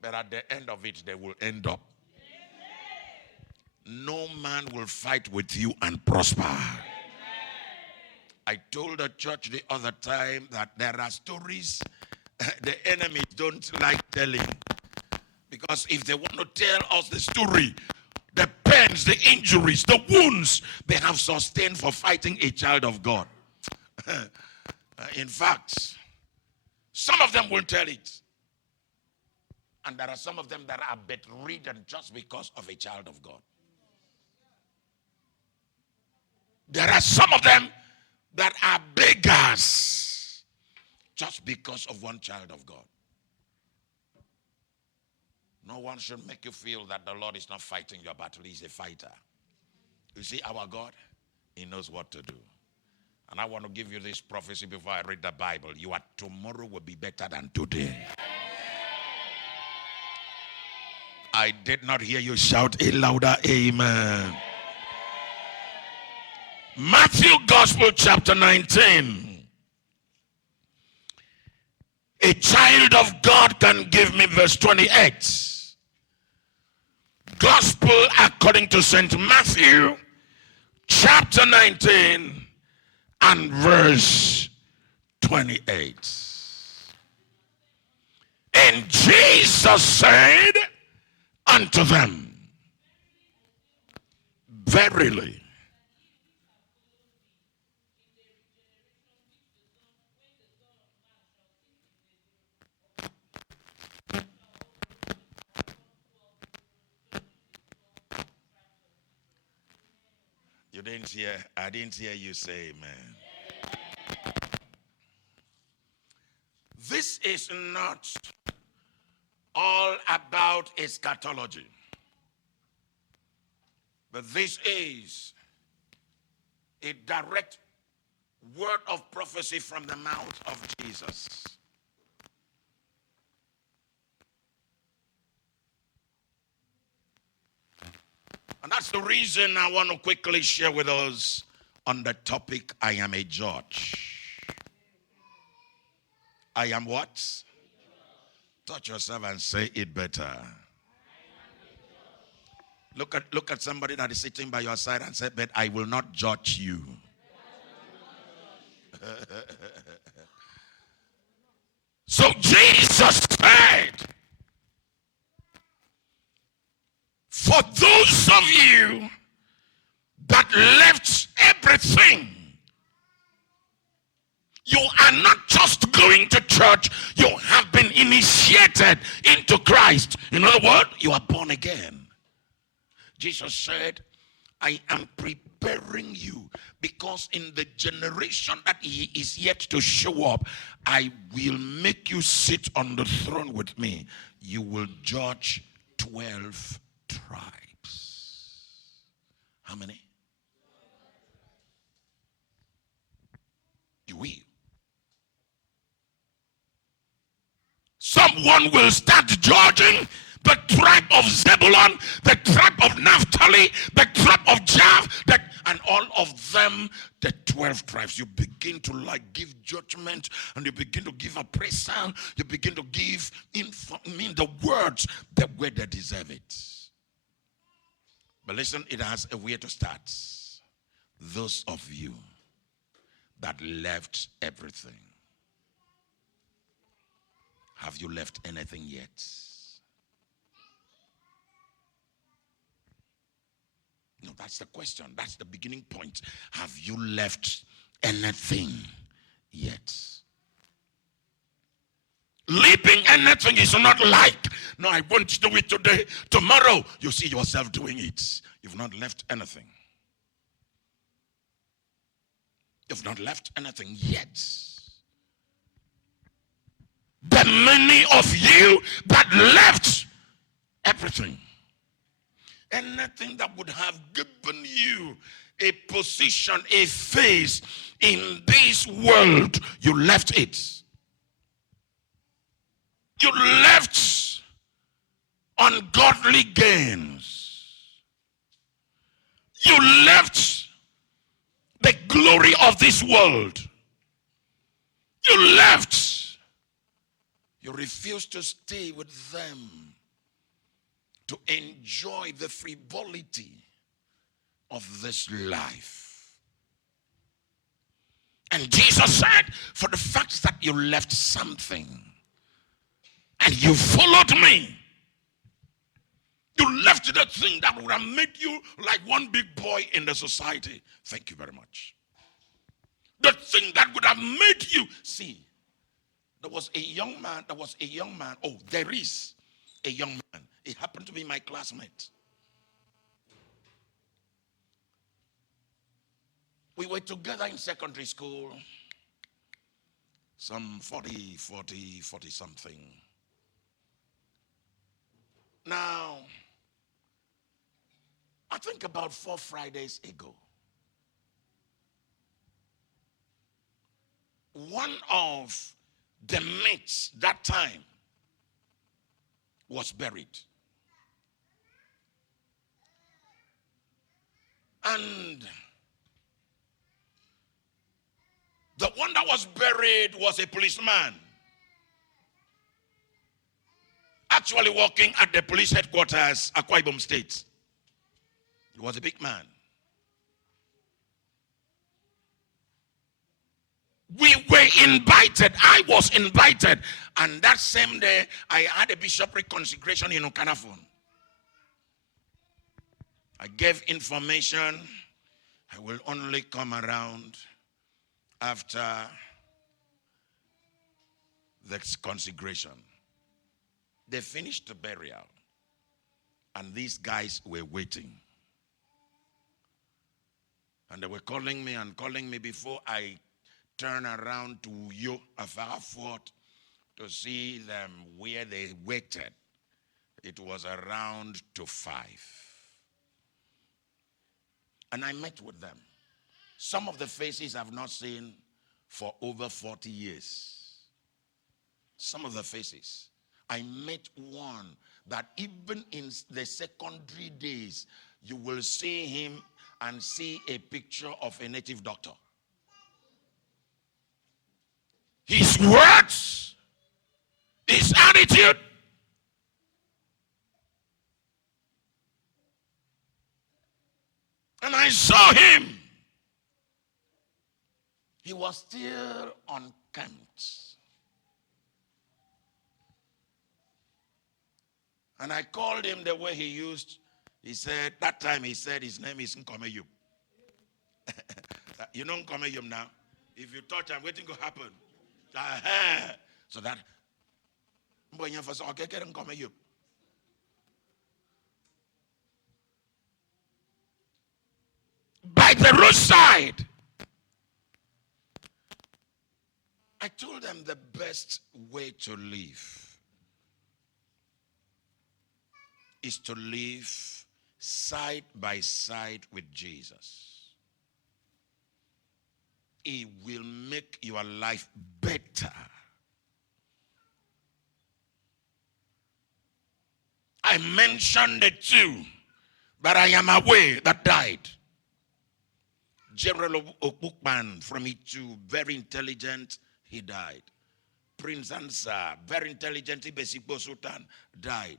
But at the end of it, they will end up. No man will fight with you and prosper. I told the church the other time that there are stories the enemy don't like telling. Because if they want to tell us the story, the pains, the injuries, the wounds they have sustained for fighting a child of God. In fact, some of them will tell it. And there are some of them that are bedridden just because of a child of God. There are some of them that are beggars just because of one child of God. No one should make you feel that the Lord is not fighting your battle. He's a fighter. You see, our God, he knows what to do. And I want to give you this prophecy before I read the Bible. Your tomorrow will be better than today. I did not hear you shout a louder amen. Matthew Gospel chapter 19. A child of God can give me verse 28. Gospel according to St. Matthew chapter 19 and verse 28. And Jesus said unto them, verily, I didn't hear you say amen. This is not all about eschatology, but this is a direct word of prophecy from the mouth of Jesus. And that's the reason I want to quickly share with us on the topic, I am a judge. I am what? Touch yourself and say it better. Look at somebody that is sitting by your side and say, but I will not judge you. So Jesus said, for those of you that left everything, you are not just going to church, you have been initiated into Christ. In other words, you are born again. Jesus said, I am preparing you because in the generation that he is yet to show up, I will make you sit on the throne with me. You will judge 12 tribes. How many? You will. Someone will start judging the tribe of Zebulun, the tribe of Naphtali, the tribe of Jav, and all of them, the 12 tribes. You begin to give judgment, and you begin to give appraisal. You begin to give the words the way they deserve it. But listen, it has a way to start. Those of you that left everything. Have you left anything yet? No, that's the question. That's the beginning point. Have you left anything yet? Leaving anything is not like, no, I won't do it today. Tomorrow, you see yourself doing it. You've not left anything. You've not left anything yet. The many of you that left everything. Anything that would have given you a position, a face in this world, you left it. You left ungodly gains. You left the glory of this world. You left. You refused to stay with them to enjoy the frivolity of this life. And Jesus said, for the fact that you left something and you followed me, you left the thing that would have made you like one big boy in the society. Thank you very much. The thing that would have made you, see, there was a young man, there is a young man. He happened to be my classmate. We were together in secondary school, some 40 something. Now, I think about 4 Fridays ago, one of the mates that time was buried. And the one that was buried was a policeman, actually working at the police headquarters, Akwa Ibom State. He was a big man. We were invited. I was invited. And that same day, I had a bishopric consecration in Okanafon. I gave information. I will only come around after the consecration. They finished the burial. And these guys were waiting. And they were calling me before I turn around to Yo Afara Fort to see them where they waited. It was around to 5. And I met with them. Some of the faces I've not seen for over 40 years. Some of the faces. I met one that even in the secondary days, you will see him and see a picture of a native doctor. His words, his attitude, and I saw him. He was still unkempt. And I called him the way he used. He said, that time he said his name is Nkomeyum. You know Nkomeyum now? If you touch, I'm waiting to happen. So that by the roadside, I told them the best way to live is to live side by side with Jesus. He will make your life better. I mentioned the 2, but I am aware that died. General Okpukpan from Itu, very intelligent, he died. Prince Ansa, very intelligent, Ibesipo Sultan, died.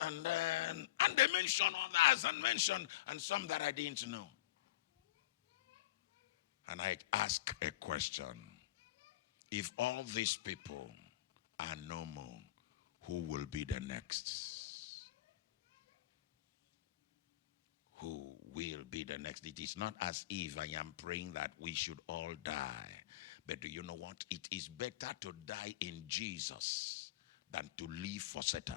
And they mentioned others and some that I didn't know. And I ask a question. If all these people are no more, who will be the next? Who will be the next? It is not as if I am praying that we should all die. But do you know what? It is better to die in Jesus than to live for Satan.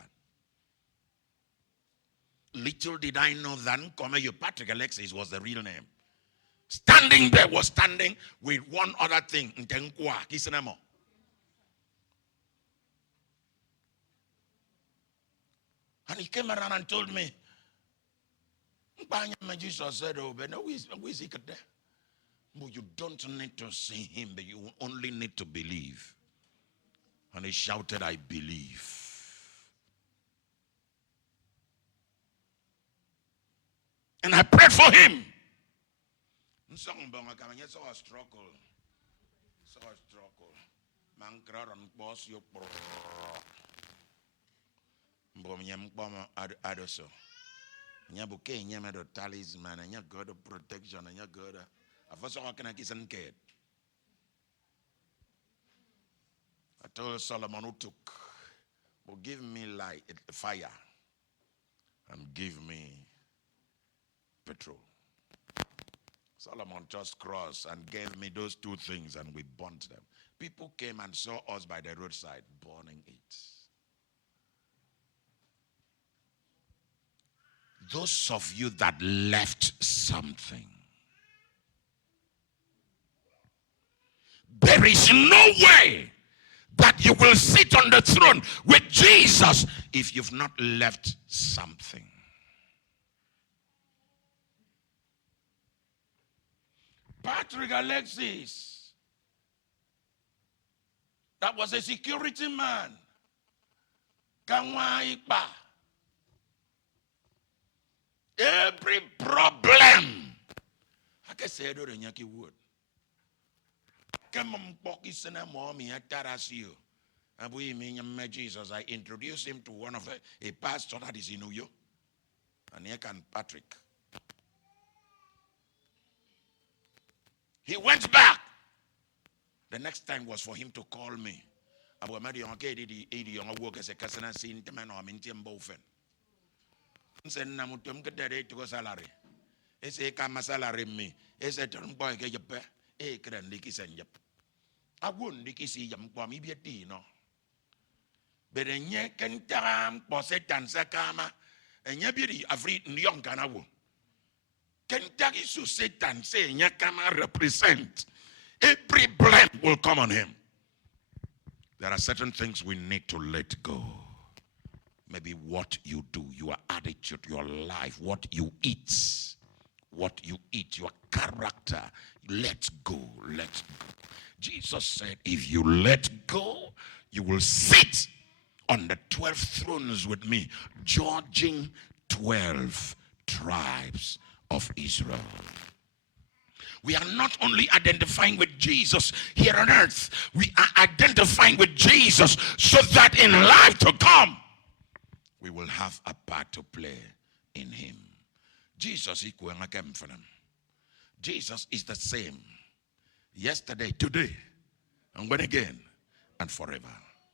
Little did I know that Patrick Alexis was the real name. Standing there was standing with one other thing. And he came around and told me, Jesus said, oh, but who is he there? But you don't need to see him, but you only need to believe. And he shouted, I believe. And I prayed for him. Song bang a so a struggle. So a struggle. Man crowd on boss you Bom yam bomber adoso. Nyabuke nyamado talisman and your God of protection and your God. I first saw can I kiss and kid. I told Solomon who took, well, give me light, fire, and give me petrol. Solomon just crossed and gave me those two things, and we burnt them. People came and saw us by the roadside burning it. Those of you that left something, there is no way that you will sit on the throne with Jesus if you've not left something. Patrick Alexis, that was a security man. Kanwaipa. Every problem. I can say it in Yaki Wood. Come on, Pocky Sena Mommy at Tarasio. And we mean Jesus. I introduced him to one of a pastor that is in New York. And here can Patrick. He went back. The next time was for him to call me. Abu Madi on KD, young work as a Cassana Sin Teman or Mintium Bofen. Send Namutum get the rate to a salary. It's a kama salary me. It's a turn boy get your pay. A can licky send yap. I wouldn't licky see yam for me be a tea, no. But then ye can tam poset and sakama and ye be a free young canawu. Kentucky to Satan say Yakama represent every blame will come on him. There are certain things we need to let go. Maybe what you do, your attitude, your life, what you eat, your character. Let go, let go. Jesus said, if you let go, you will sit on the 12 thrones with me, judging 12 tribes of Israel. We are not only identifying with Jesus here on earth, we are identifying with Jesus so that in life to come, we will have a part to play in him. Jesus is the same yesterday, today, and when again, and forever.